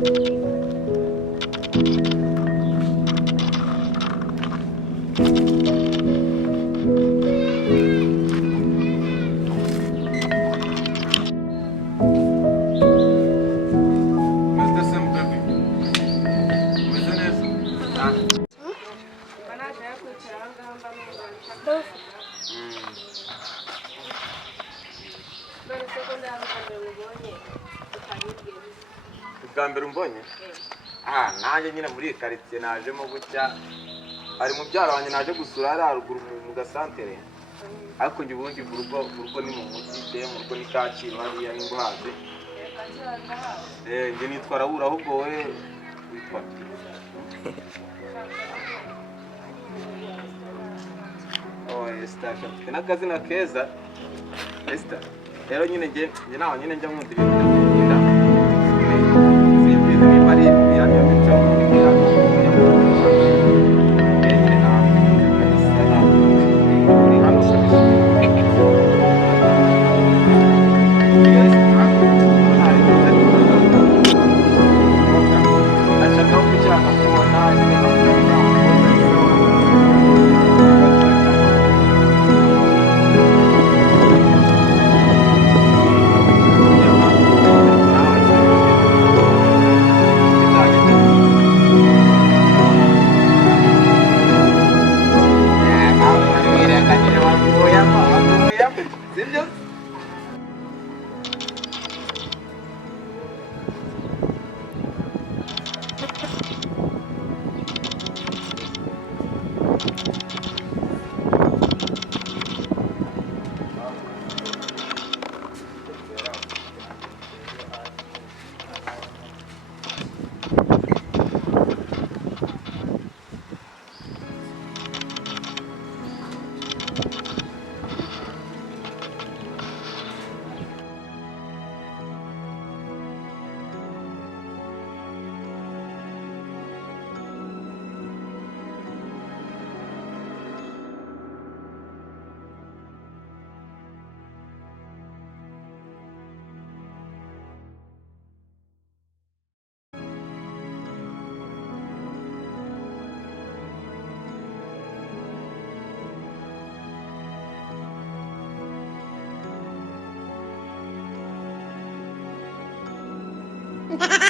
Umeze baby? Umeze neza? Ubwa mbere umbonye? Nanjye nyine muri iyi karitsiye najemo gutya, hari mubyara wanjye naje gusura hariya haruguru mu gasantere, ariko njye ubundi mu rugo ni mu mujyi, mu rugo ni Kacyiru hariya nimba uhazi. Njye nitwa Raoul, ahubwo wowe witwa? Esther, mfite n'akazina keza Esther. Rero nyine njye nawe nyine njya nkunda ibintu by'umuhanda, simbizi niba ari ibihano by'icyo Ha ha ha!